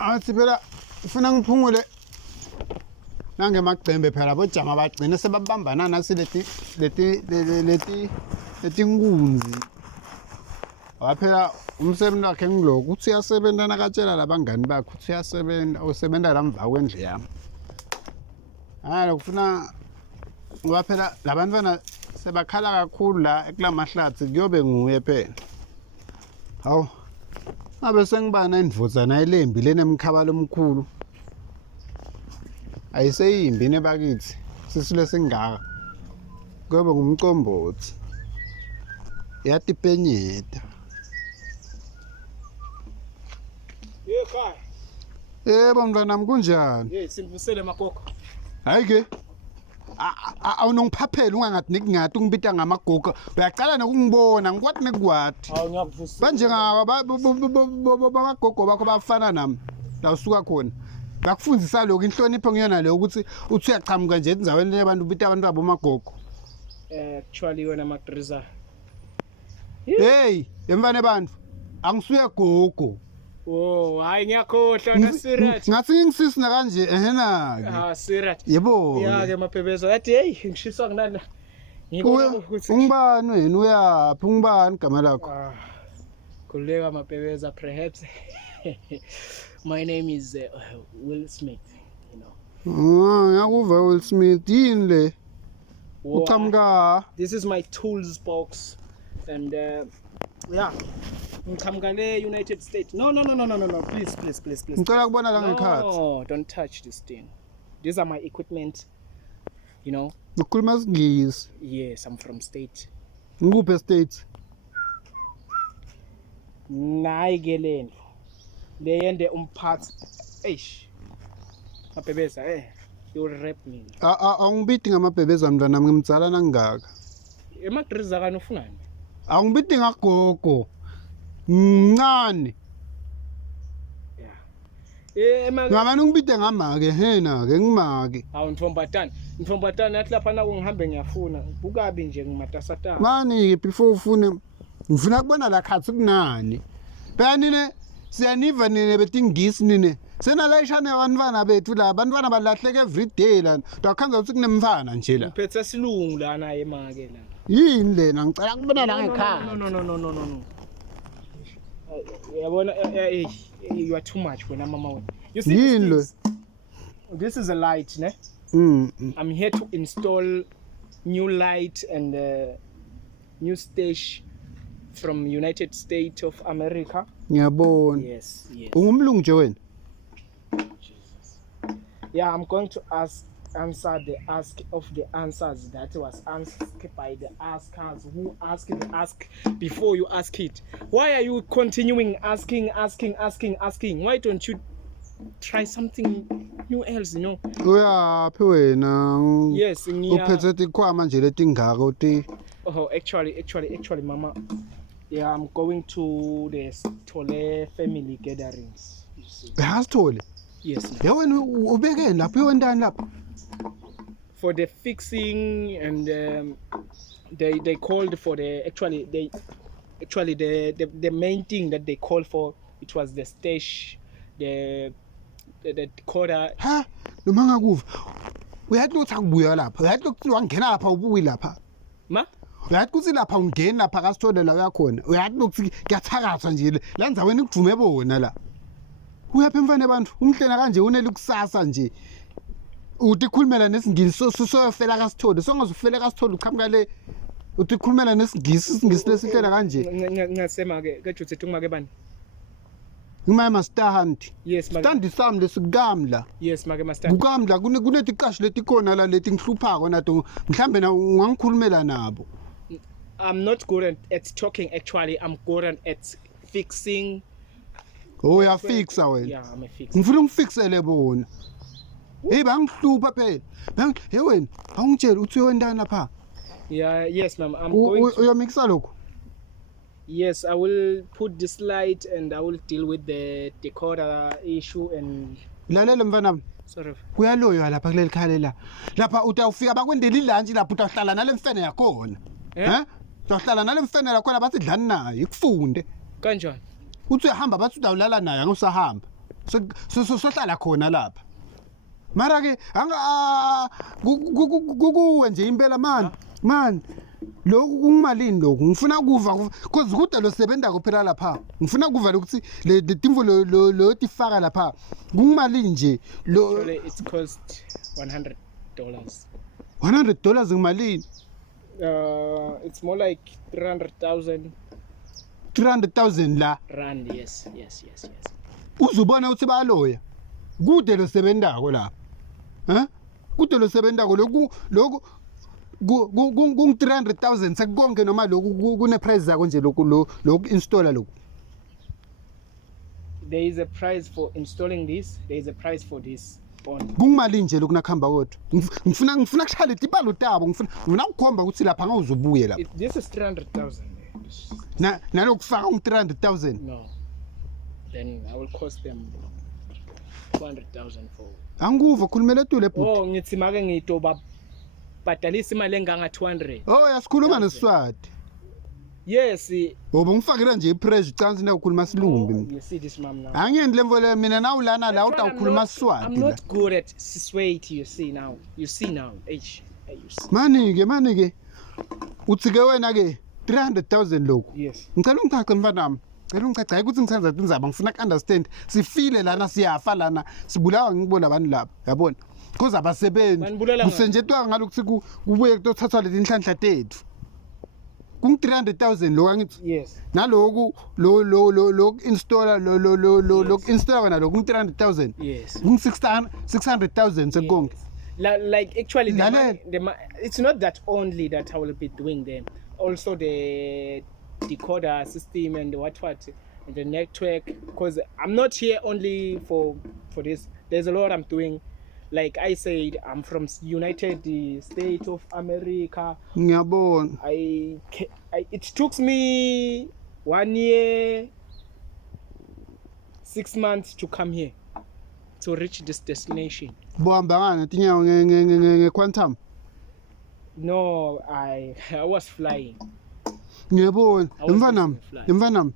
Athi phela ufuna ngiphungule nangemagcembe phela bojama bagcina sebabambana nasi leti nkunzi. Waphela umsebenzi wakhe ngiloko uthi uyasebenza nakatshela labangani bakhe uthi usebenza la mva kwendle yami. Hayi ukufuna ngoba phela labantwana sebakhala kakhulu la ekulamahlathi kuyobe nguye phela. Hawu ngabe sengibana indvuzana elembi lenemkhabalo omkhulu. Ayiseyimbi nebakithi sisule singaka. Kuyobe ngumcombothi. Yatipenyeta. Ekhaya. Yebo mntwanami kunjani? Simvusele magogo. Hayi ke. Awunongiphaphela ungangathi ngingati ungibita ngamagogo. Uyaqala nokungibona ngikwathi nekwathi. Hawu ngiyakuvusela. Manje ngaba bamagogo bakho bafana nami. La usuka khona. Bakufundisa lokho inhlonipho ngiyona leyo ukuthi uthi uyachamuka nje endzaweni lebantu ubita abantu ababomagogo. Actually wena Magriza. Hey, emfane bantu. Angisuye gogo. Oh, hayi ngiyakhohlwa na Sirat. Ngathi ngingisisina kanje ehena ke. Ah, Sirat. Yebo. Ya ke maphebezo. Yathi hey, ngishiswa kunana. Ngibona ukuthi ungibani wena uyaphi ungibani igama lakho? Kuleka maphebezo perhaps. My name is Will Smith, you know. Ngiyakuva Will Smith yini le? Uchamuka. This is my tools box and yeah. Ngichamka le United States. No. Please. Ngicela kubona la ngekhathi. No, don't touch this thing. These are my equipment. You know? Ukhuluma isiNgisi. Yes, I'm from state. Ngikuphi state? Nayigeleni. Leyende umphathi. Eish. Mabhebeza you rap me. Awungibidi ngamabhebeza mntwana ngimdzala nangaka. Emagriza kana ufunani? Awungibidi ngagogo. Mncane. Yeah. Ngabani ungibide ngamake hena ke ngimake. Hawu Mthombatana yathi lapha na ngihambe ngiyafuna. Bukabi nje ngimatasatana. Mani before ufune ngifuna kubona la khathi kunani. Phela nine siyaniva nine betingisi nine. Sena la ishane abantwana bethu la abantwana balahleke every day la. Ndakhanza ukuthi kunemfana nje la. Uphethe silungu lana emake la. Yini lena ngicela kubona la ngekhaya. No. You are too much when mama. You see this is a light, ne? I'm here to install new light and new stage from United States of America. Ngiyabona. Yes. Ungumlungu nje wena? Jesus. Yeah, I'm going to answer the answers that was asked by the askers who asked the ask before you ask it. Why are you continuing asking? Why don't you try something new else, you know? Uyaphi wena? Yes, uphethe tikhwama nje letingaka uthi. Oh, actually mama. Yeah, I'm going to the Stole family gatherings. You see. Hasithole? Yes. Ya wena ubekeni lapho uyondani lapho? For the fixing and they called for the the main thing that they called for, it was the stage, the decoder. Ha, noma ngakuva. Uyathi ukuthi akubuya lapha. Uyathi ukuthi wangena lapha ubuyi lapha. Ma? Uyathi ukuthi lapha ungena lapha kaSithole la uyakhona. Uyathi ukuthi kuyathakatha nje lenza wena ikuvume bona la. Uyaphi mfana abantu? Umhlena kanje unele kusasa nje. Uthi khulumela nesingisi soyofela kaSithole. Songazufela kaSithole uqhamuka le. Uthi khulumela nesingisi lesihlela kanje. Ngasema ke kaJuthi ngumake bani? Ngimama stand. Yes, make. Stand sami lesikamla. Yes, make master. Kukamla kunetiqashi letikhona la leti ngihluphako nato mhlambe na ungangikhulumela nabo. I'm not good at talking actually. I'm good at fixing. Oh, uyafixa wena. Yeah, I'm a fixer. Ngifuna ungifixele bona. Hey bangihlupa phela. Hey wena, awungitshela uthi uyondana lapha. Yeah, yes ma'am. I'm going to uyamixa lokho. Yes, I will put this light and I will deal with the decoder issue and Lalela mfana. Sorry. Kuyaloyo lapha kuleli khale la. Lapha utawufika bakwendela ilunch lapha utawuhlala nalemfene yakhona. Utawuhlala nalemfene yakhona bathi dlani nayo ikufunde. Kanjani? uthi uyahamba bathi udawulala naye angusahamba sohlala khona lapha mara ke kukuwe nje impela man lokhu kungimalini lokhu ngifuna kuva because kude lo sebenza kuphela lapha ngifuna kuva ukuthi le timvo lo tifaka lapha kungimalini nje lo Actually, it cost $100. $100 ngimalini It's more like 300,000 300,000 la rand. Yes. uzubona ukuthi bayaloya kude lo sebenzako lapha kude lo sebenzako lokhu kung 300,000 sekukonke noma lokhu kune price zakho nje lokhu installer lokhu There is a price for installing this. There is a price for this. kungimali nje lokhu nakhamba kodwa ngifuna kushaya letibalo tabo ngifuna ukukhomba ukuthi lapha ngawuzobuye lapha This is 300,000. nalokufaka 300,000 No. Then I will cost them 200,000 for. angikuva khulumela tu le bhuti Oh, ngithi make ngito babhadalisa imali enganga 200. oh yasikhuluma nesiswati Yes. ngoba ngifakira nje ipressure ucansi na ukhuluma silumbi You see this mom now. angiyendi lemvo le mina na ulana la utawukhuluma I'm siswati la not good at Siswati, you see now. You see now. H. You see. mani ke utsike wena ke 300,000 lokhu Yes. ngicela ungichache mfanami ngicela ungichache hayi ukuthi ngithanza indzaba ngifuna ku-understand sifile lana siyafa lana sibulawa ngibona abantu lapha yabona because abasebenzi Banibulala ngani? kusenjetwa ngalokhu kubuye kutothathwa lezi nhlanhla tethu kung 300,000 lo angithi Yes. naloku lo installer lo installer wena lo kung 300,000 Yes. kung 600,000 sekonke Like actually, Lalela. it's not that only that I will be doing them. Also the decoder system and what and the network. Because I'm not here only for this. There's a lot I'm doing. Like I said, I'm from United States of America. ngiyabona It took me 1 year, 6 months to come here to reach this destination. bohamba ngani tinyawo nge-quantum No, I was flying. ngiyabona I was mfanami using fly. mfanami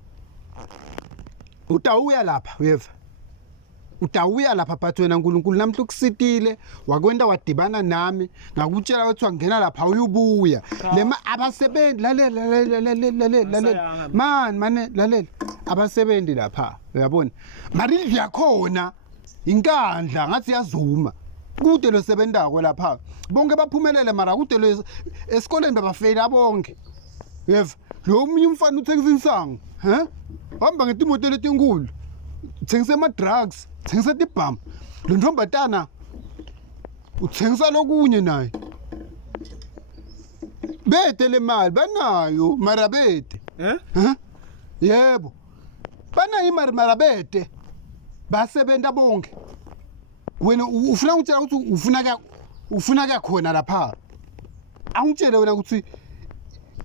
utawuya lapha uyeva utawuya lapha but wena nkulunkulu namhla ukusitile wakwenda wadibana nami ngakutshela ukuthi wangena lapha uyubuya lema abasebenzi lalela mane lalela abasebenzi lapha uyabona marindlu yakhona inkandla ngathi yazuma kude lo sebenzako lapha bonke baphumelele mara kude lo esikoleni babafeyila bonke yeva lo munye umfana uthengisa insango hamba ngetimoto letinkulu uthengisa ama-drugs uthengisa tibhamu lo ntombatana uthengisa lokunye naye bete le mali banayo mara bete yebo banayo imali mara bete basebenta bonke wena ufuna ukutshela ukuthi ufuna kakhona lapha angitshele wena ukuthi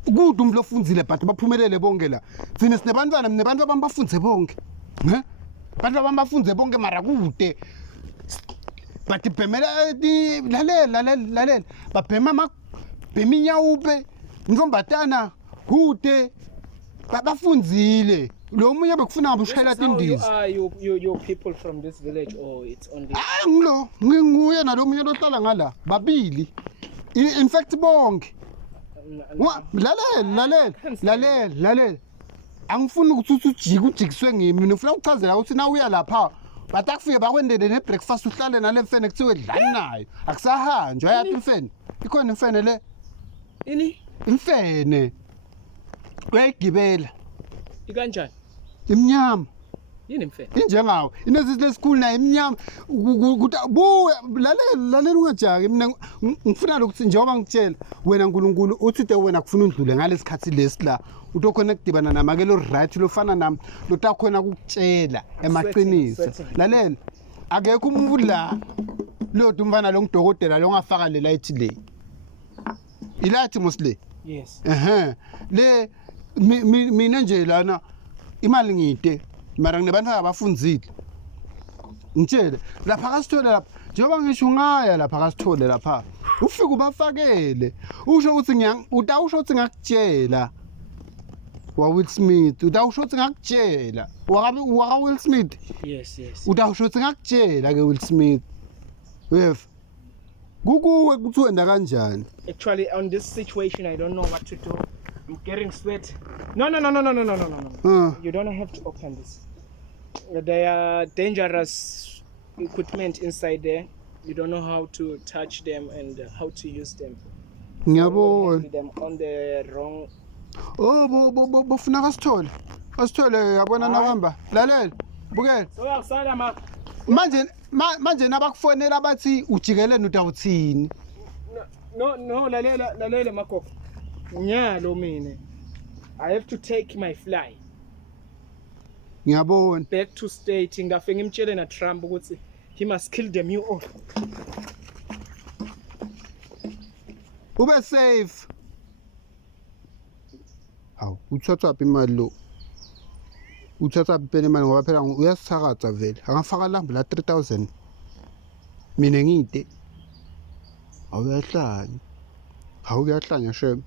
kude umlo ofundzile but baphumelele bonke la thina sinebantwana nebantu abambafunze bonke bantu abambafunze bonke mara kude but ibhemela lalela babhema inyawupe ntombatana kude bafundzile lo munye bekufuna ngabe ushayela tindiza You people from this village, or it's only? ngilo nginguye nalo munye lohlala ngala babili in fact bonke lalela angifuni ukuthi ujikiswe ngimi nifuna ukuchazela ukuthi na uya lapha batakufike bakwendele ne-breakfast uhlale nale mfene kuthiwe dlani nayo akusahanjwa yathi imfene ikhona imfene le imfene uyayigibela Ikanjani? imnyama Yini mfene? injengawo inezisi lesikhulu nayo imnyama buya lalela ungajaki mina ngifuna lokuthi njengoba ngitshela wena nkulunkulu uthi te wena kufuna undlule ngalesikhathi lesi la utokhona kudibana namakelo right lofana nami lotakhona ukutshela emaqiniso lalela akekho umuntu la lodwa umfana lo ngidokotela lo ngafaka le light le ilathi mosle Yes. le mina nje lana imali ngide mara nginebantu abafundzile ngitshele lapha kasithole lapha njengoba ngisho ngaya lapha kasithole lapha ufike ubafakele usho ukuthi utawusho ukuthi ngakutshela Will Smith utawusho ukuthi ngakutshela waka Will Smith Yes. utawusho ukuthi ngakutshela ke Will Smith wef kukuwe kuthi wena kanjani Actually, on this situation, I don't know what to do. I'm getting sweat. No. You don't have to open this. There are dangerous equipment inside there. You don't know how to touch them and how to use them. ngiyabona Them on the wrong. bofuna kasithole yabona nahamba lalela bukela So outside, manje nabakufonela bathi ujikelene utawuthini no, lalela makoko. Nyalo mine. I have to take my fly ngiyabona back to state. Ngafike ngimtshele na Trump ukuthi he must kill them you all. ube safe hawu uthatha phi imali lo uthatha phela imali ngoba phela uyasithakatha vele angafaka lambu la 3000 mina ngide awuyahlanya shem